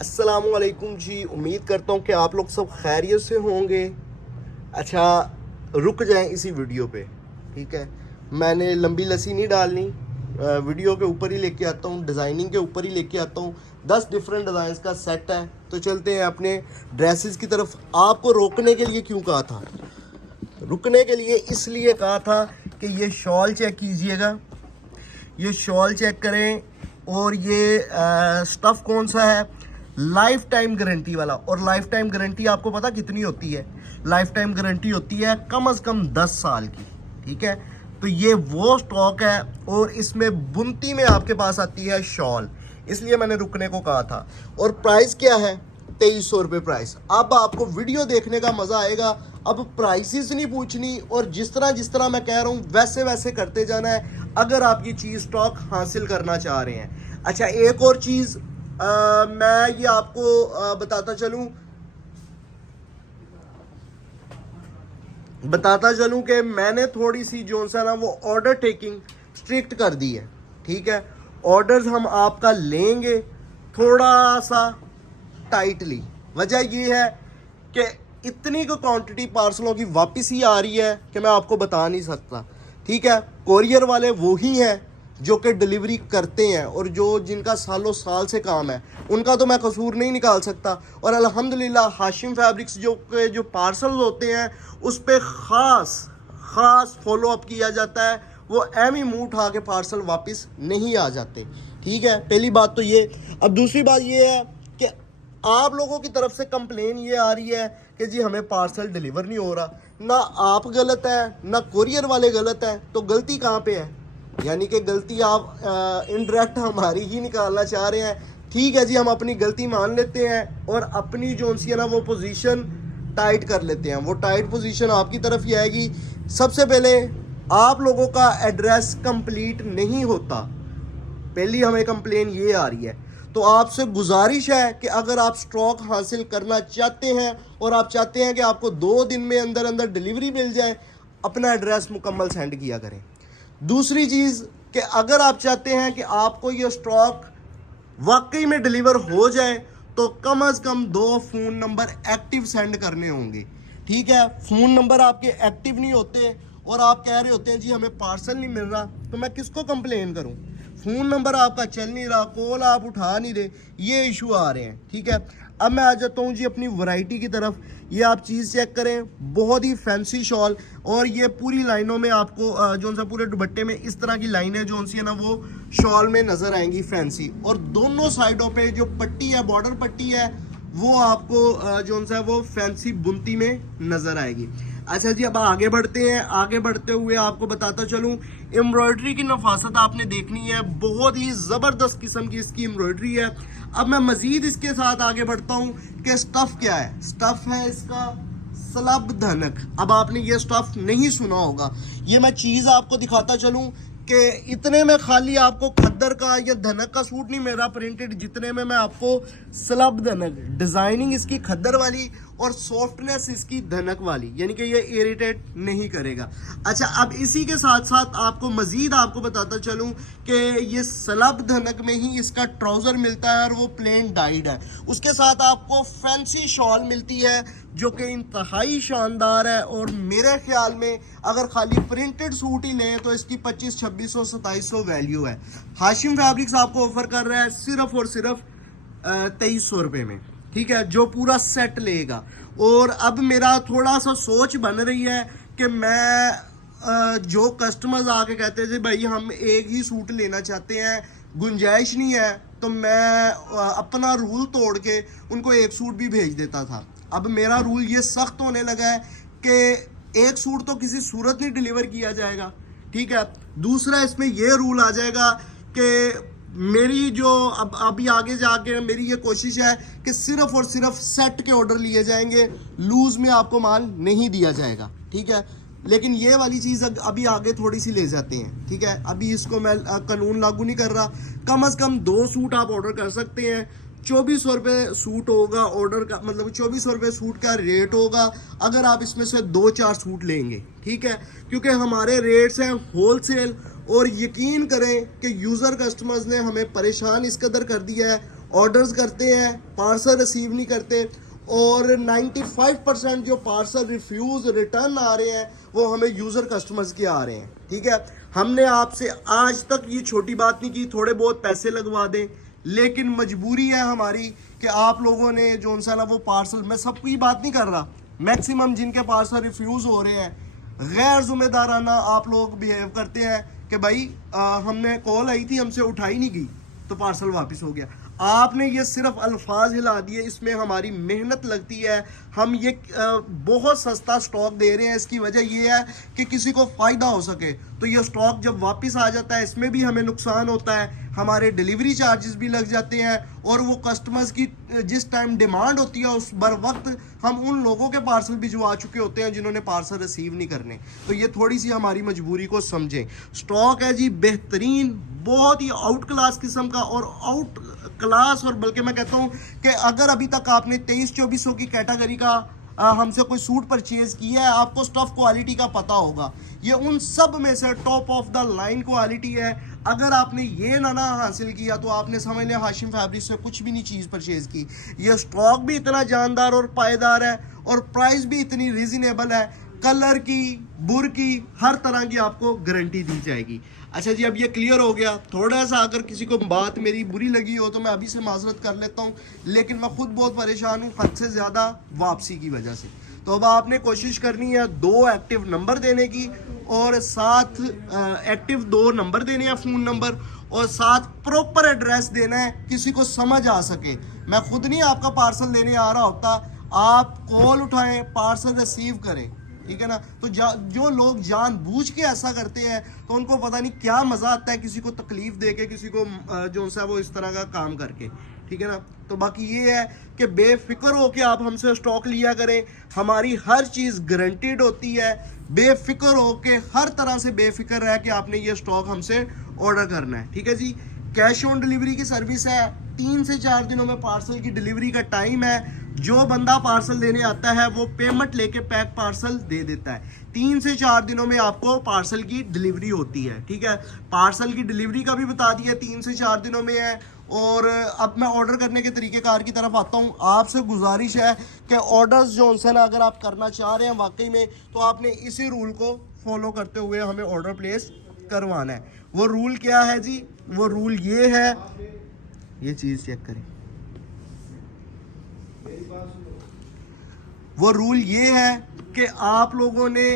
अस्सलामुअलैकुम जी। उम्मीद करता हूँ कि आप लोग सब खैरियत से होंगे। अच्छा, रुक जाएं इसी वीडियो पे, ठीक है। मैंने लंबी लस्सी नहीं डालनी, वीडियो के ऊपर ही लेके आता हूँ, डिज़ाइनिंग के ऊपर ही लेके आता हूँ। 10 डिफरेंट डिज़ाइंस का सेट है। तो चलते हैं अपने ड्रेसेस की तरफ। आपको रोकने के लिए क्यों कहा था? रुकने के लिए इसलिए कहा था कि ये शॉल चेक कीजिएगा, ये शॉल चेक करें। और ये स्टफ़ कौन सा है? लाइफ टाइम गारंटी वाला। और लाइफ टाइम गारंटी आपको पता कितनी होती है? लाइफ टाइम गारंटी होती है कम से कम 10 साल की, ठीक है। तो ये वो स्टॉक है और इसमें बुनती में आपके पास आती है शॉल, इसलिए मैंने रुकने को कहा था। और प्राइस क्या है? 2300 रुपये प्राइस। अब आपको वीडियो देखने का मज़ा आएगा। अब प्राइसेस नहीं पूछनी और जिस तरह मैं कह रहा हूँ वैसे वैसे करते जाना है, अगर आप ये चीज़ स्टॉक हासिल करना चाह रहे हैं। अच्छा, एक और चीज़ मैं ये आपको बताता चलूं कि मैंने थोड़ी सी जो सा ना वो ऑर्डर टेकिंग स्ट्रिक्ट कर दी है, ठीक है। ऑर्डर्स हम आपका लेंगे थोड़ा सा टाइटली। वजह ये है कि इतनी को क्वांटिटी पार्सलों की वापस ही आ रही है कि मैं आपको बता नहीं सकता, ठीक है। कोरियर वाले वो ही हैं जो कि डिलीवरी करते हैं और जो जिनका सालों साल से काम है, उनका तो मैं कसूर नहीं निकाल सकता। और अल्हम्दुलिल्लाह हाशिम फैब्रिक्स जो पार्सल्स होते हैं उस पर ख़ास फॉलो अप किया जाता है। वो एम ही मुंह उठा के पार्सल वापस नहीं आ जाते, ठीक है। पहली बात तो ये। अब दूसरी बात ये है कि आप लोगों की तरफ से कंप्लेन ये आ रही है कि जी हमें पार्सल डिलीवर नहीं हो रहा। ना आप गलत है ना कोरियर वाले गलत है, तो गलती कहाँ पे है? यानी कि गलती आप इनडायरेक्ट हमारी ही निकालना चाह रहे हैं। ठीक है जी, हम अपनी गलती मान लेते हैं और अपनी जो सी है ना वो पोजीशन टाइट कर लेते हैं। वो टाइट पोजीशन आपकी तरफ ही आएगी। सबसे पहले आप लोगों का एड्रेस कंप्लीट नहीं होता, पहली हमें कंप्लेन ये आ रही है। तो आपसे गुजारिश है कि अगर आप स्टॉक हासिल करना चाहते हैं और आप चाहते हैं कि आपको 2 दिन में अंदर अंदर डिलीवरी मिल जाए, अपना एड्रेस मुकम्मल सेंड किया करें। दूसरी चीज़ कि अगर आप चाहते हैं कि आपको ये स्टॉक वाकई में डिलीवर हो जाए तो कम से कम 2 फ़ोन नंबर एक्टिव सेंड करने होंगे, ठीक है। फ़ोन नंबर आपके एक्टिव नहीं होते और आप कह रहे होते हैं जी हमें पार्सल नहीं मिल रहा, तो मैं किसको कंप्लेन करूं? फ़ोन नंबर आपका चल नहीं रहा, कॉल आप उठा नहीं रहे, ये इशू आ रहे हैं, ठीक है। अब मैं आ जाता हूँ जी अपनी वैरायटी की तरफ। ये आप चीज़ चेक करें, बहुत ही फैंसी शॉल। और ये पूरी लाइनों में आपको जो सा पूरे दुपट्टे में इस तरह की लाइनें जो सी है ना वो शॉल में नज़र आएंगी फैंसी। और दोनों साइडों पे जो पट्टी है, बॉर्डर पट्टी है, वो आपको जो सा वो फैंसी बुनती में नज़र आएगी। अच्छा जी, अब आगे बढ़ते हैं। आगे बढ़ते हुए आपको बताता चलूँ, एम्ब्रॉयडरी की नफासत आपने देखनी है। बहुत ही ज़बरदस्त किस्म की इसकी एम्ब्रॉयडरी है। अब मैं मज़ीद इसके साथ आगे बढ़ता हूँ कि स्टफ़ क्या है। स्टफ़ है इसका स्लब धनक। अब आपने ये स्टफ़ नहीं सुना होगा, ये मैं चीज़ आपको दिखाता चलूँ कि इतने में खाली आपको खद्दर का या धनक का सूट नहीं मेरा प्रिंटेड, जितने में मैं आपको स्लब धनक, डिज़ाइनिंग इसकी खद्दर वाली और सॉफ्टनेस इसकी धनक वाली, यानी कि ये इरिटेट नहीं करेगा। अच्छा, अब इसी के साथ साथ आपको मज़ीद आपको बताता चलूँ कि ये स्लब धनक में ही इसका ट्राउज़र मिलता है और वो प्लेन डाइड है। उसके साथ आपको फैंसी शॉल मिलती है जो कि इंतहाई शानदार है। और मेरे ख्याल में अगर खाली प्रिंटेड सूट ही लें तो इसकी 2500, 2600, 2700 वैल्यू है। हाशिम फैब्रिक्स आपको ऑफर कर रहा है सिर्फ और सिर्फ 2300 रुपये में, ठीक है, जो पूरा सेट लेगा। और अब मेरा थोड़ा सा सोच बन रही है कि मैं जो कस्टमर्स आके कहते थे भाई हम एक ही सूट लेना चाहते हैं, गुंजाइश नहीं है, तो मैं अपना रूल तोड़ के उनको एक सूट भी भेज देता था। अब मेरा रूल ये सख्त होने लगा है कि एक सूट तो किसी सूरत नहीं डिलीवर किया जाएगा, ठीक है। दूसरा इसमें ये रूल आ जाएगा कि मेरी जो अब अभी आगे जाके मेरी ये कोशिश है कि सिर्फ और सिर्फ सेट के ऑर्डर लिए जाएंगे, लूज़ में आपको माल नहीं दिया जाएगा, ठीक है। लेकिन ये वाली चीज़ अभी आगे थोड़ी सी ले जाते हैं, ठीक है। अभी इसको मैं कानून लागू नहीं कर रहा। कम से कम 2 सूट आप ऑर्डर कर सकते हैं। 2400 रुपये सूट होगा ऑर्डर का, मतलब 2400 रुपये सूट का रेट होगा अगर आप इसमें से 2-4 सूट लेंगे, ठीक है। क्योंकि हमारे रेट्स हैं होलसेल। और यकीन करें कि यूज़र कस्टमर्स ने हमें परेशान इस कदर कर दिया है, ऑर्डर्स करते हैं, पार्सल रिसीव नहीं करते, और 95% जो पार्सल रिफ्यूज़ रिटर्न आ रहे हैं वो हमें यूज़र कस्टमर्स के आ रहे हैं। ठीक है, हमने आपसे आज तक ये छोटी बात नहीं की थोड़े बहुत पैसे लगवा दें, लेकिन मजबूरी है हमारी कि आप लोगों ने जो सा ना वो पार्सल, मैं सबकी बात नहीं कर रहा, मैक्सिमम जिनके पार्सल रिफ्यूज़ हो रहे हैं, गैर जिम्मेदाराना आप लोग बिहेव करते हैं कि भाई हमने कॉल आई थी हमसे उठाई नहीं गई तो पार्सल वापस हो गया। आपने ये सिर्फ अल्फाज हिला दिए, इसमें हमारी मेहनत लगती है, हम ये बहुत सस्ता स्टॉक दे रहे हैं। इसकी वजह ये है कि किसी को फ़ायदा हो सके, तो ये स्टॉक जब वापस आ जाता है इसमें भी हमें नुकसान होता है, हमारे डिलीवरी चार्जेस भी लग जाते हैं, और वो कस्टमर्स की जिस टाइम डिमांड होती है उस बर वक्त हम उन लोगों के पार्सल भिजवा चुके होते हैं जिन्होंने पार्सल रिसीव नहीं करने। तो ये थोड़ी सी हमारी मजबूरी को समझें। स्टॉक है जी बेहतरीन, बहुत ही आउट क्लास किस्म का, और आउट क्लास, और बल्कि मैं कहता हूँ कि अगर अभी तक आपने 2300-2400 की कैटेगरी का हमसे कोई सूट परचेज किया है, आपको स्टफ क्वालिटी का पता होगा, ये उन सब में से top of the line quality है। अगर आपने ये ना हासिल किया तो आपने समझ लिया हाशिम फैब्रिक से कुछ भी नहीं चीज़ परचेज की। ये स्टॉक भी इतना जानदार और पायदार है, और प्राइस भी इतनी रीजनेबल है, कलर की, बुर की, हर तरह की आपको गारंटी दी जाएगी। अच्छा जी, अब ये क्लियर हो गया। थोड़ा सा अगर किसी को बात मेरी बुरी लगी हो तो मैं अभी से माजरत कर लेता हूँ, लेकिन मैं खुद बहुत परेशान हूँ हद से ज़्यादा वापसी की वजह से। तो अब आपने कोशिश करनी है 2 एक्टिव नंबर देने की, और साथ एक्टिव 2 नंबर देने हैं, फ़ोन नंबर, और साथ प्रॉपर एड्रेस देना है, किसी को समझ आ सके। मैं खुद नहीं आपका पार्सल लेने आ रहा होता, आप कॉल उठाएं, पार्सल रिसीव करें, ठीक है ना। तो जो लोग जानबूझ के ऐसा करते हैं तो उनको पता नहीं क्या मज़ा आता है किसी को तकलीफ दे के, किसी को जो सा वो इस तरह का काम करके, ठीक है ना। तो बाकी ये है कि बेफिक्र हो के आप हमसे स्टॉक लिया करें, हमारी हर चीज़ गारंटीड होती है। बेफिक्र हो के, हर तरह से बेफिक्र है कि आपने ये स्टॉक हमसे ऑर्डर करना है, ठीक है जी। कैश ऑन डिलीवरी की सर्विस है, 3 से 4 दिनों में पार्सल की डिलीवरी का टाइम है। जो बंदा पार्सल लेने आता है वो पेमेंट लेके पैक पार्सल दे देता है। 3 से 4 दिनों में आपको पार्सल की डिलीवरी होती है, ठीक है। पार्सल की डिलीवरी का भी बता दिया, 3 से 4 दिनों में है। और अब मैं ऑर्डर करने के तरीक़ेकार की तरफ आता हूँ। आपसे गुजारिश है कि ऑर्डर्स जो है ना अगर आप करना चाह रहे हैं वाकई में, तो आपने इसी रूल को फॉलो करते हुए हमें ऑर्डर प्लेस करवाना है। वो रूल क्या है जी? वो रूल ये है, ये चीज़ चेक करें, वो रूल ये है कि आप लोगों ने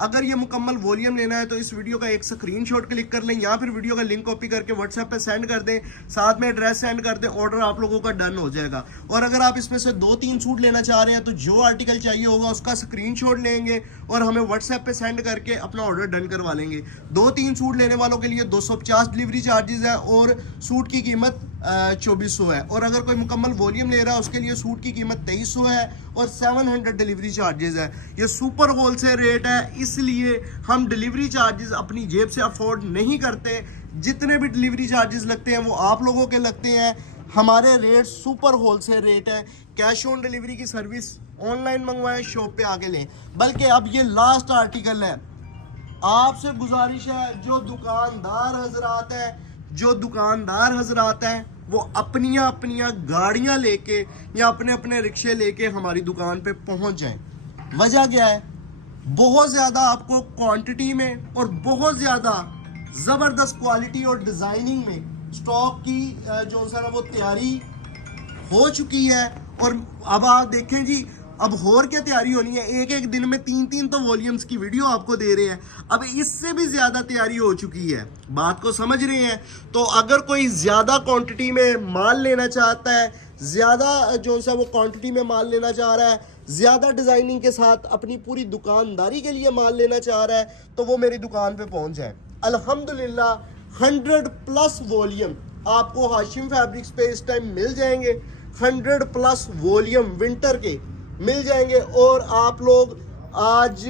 अगर ये मुकम्मल वॉल्यूम लेना है तो इस वीडियो का एक स्क्रीनशॉट क्लिक कर लें, या फिर वीडियो का लिंक कॉपी करके व्हाट्सएप पे सेंड कर दें, साथ में एड्रेस सेंड कर दें, ऑर्डर आप लोगों का डन हो जाएगा। और अगर आप इसमें से 2-3 सूट लेना चाह रहे हैं तो जो आर्टिकल चाहिए होगा उसका स्क्रीनशॉट लेंगे और हमें व्हाट्सएप पे सेंड करके अपना ऑर्डर डन करवा लेंगे। 2-3 सूट लेने वालों के लिए 250 डिलीवरी चार्जेस है, और सूट की कीमत 2400 है। और अगर कोई मुकम्मल वॉल्यूम ले रहा है उसके लिए सूट की कीमत 2300 है, और 700 डिलीवरी चार्जेस है। ये सुपर होलसेल रेट है, इसलिए हम डिलीवरी चार्जेस अपनी जेब से अफोर्ड नहीं करते। जितने भी डिलीवरी चार्जेस लगते हैं वो आप लोगों के लगते हैं। हमारे रेट सुपर होलसेल रेट है। कैश ऑन डिलीवरी की सर्विस ऑनलाइन मंगवाएं, शॉप पे आके लें। बल्कि अब ये लास्ट आर्टिकल है, आपसे गुजारिश है जो दुकानदार हजरात हैं वो अपनियां गाड़ियां लेके या अपने रिक्शे लेके हमारी दुकान पे पहुंच जाएं। वजह क्या है? बहुत ज़्यादा आपको क्वांटिटी में और बहुत ज़्यादा ज़बरदस्त क्वालिटी और डिज़ाइनिंग में स्टॉक की जो है ना वो तैयारी हो चुकी है। और अब आप देखें जी, अब और क्या तैयारी होनी है, एक दिन में 3 तो वॉल्यूम्स की वीडियो आपको दे रहे हैं, अब इससे भी ज़्यादा तैयारी हो चुकी है। बात को समझ रहे हैं? तो अगर कोई ज़्यादा क्वांटिटी में माल लेना चाहता है, ज़्यादा जो सा वो क्वांटिटी में माल लेना चाह रहा है, ज़्यादा डिज़ाइनिंग के साथ अपनी पूरी दुकानदारी के लिए माल लेना चाह रहा है, तो वो मेरी दुकान पे पहुंच जाए। अल्हम्दुलिल्लाह 100+ वॉल्यूम आपको हाशिम फैब्रिक्स पे इस टाइम मिल जाएंगे। 100+ वॉल्यूम विंटर के मिल जाएंगे। और आप लोग, आज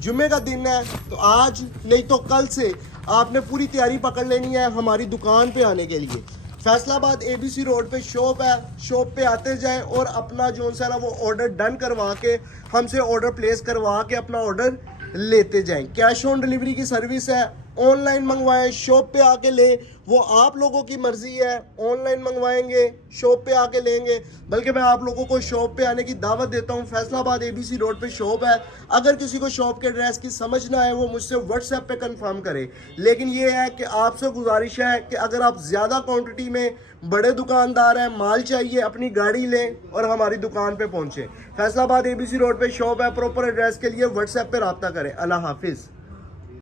जुमे का दिन है तो आज नहीं तो कल से आपने पूरी तैयारी पकड़ लेनी है हमारी दुकान पे आने के लिए। फैसलाबाद ABC रोड पे शॉप है, शॉप पे आते जाएं और अपना जो है ना वो ऑर्डर डन करवा के हमसे ऑर्डर प्लेस करवा के अपना ऑर्डर लेते जाएं। कैश ऑन डिलीवरी की सर्विस है, ऑनलाइन मंगवाएं, शॉप पे आके ले, वो आप लोगों की मर्जी है। ऑनलाइन मंगवाएंगे, शॉप पे आके लेंगे, बल्कि मैं आप लोगों को शॉप पे आने की दावत देता हूँ। फैसलाबाद ABC रोड पे शॉप है। अगर किसी को शॉप के एड्रेस की समझ ना आए वो मुझसे व्हाट्सएप पे कंफर्म करे। लेकिन ये है कि आपसे गुजारिश है कि अगर आप ज़्यादा क्वांटिटी में बड़े दुकानदार हैं, माल चाहिए, अपनी गाड़ी लें और हमारी दुकान पे पहुंचे। फैसलाबाद ABC रोड पे शॉप है। प्रॉपर एड्रेस के लिए व्हाट्सएप पे रब्ता करें। अल्लाह हाफिज़।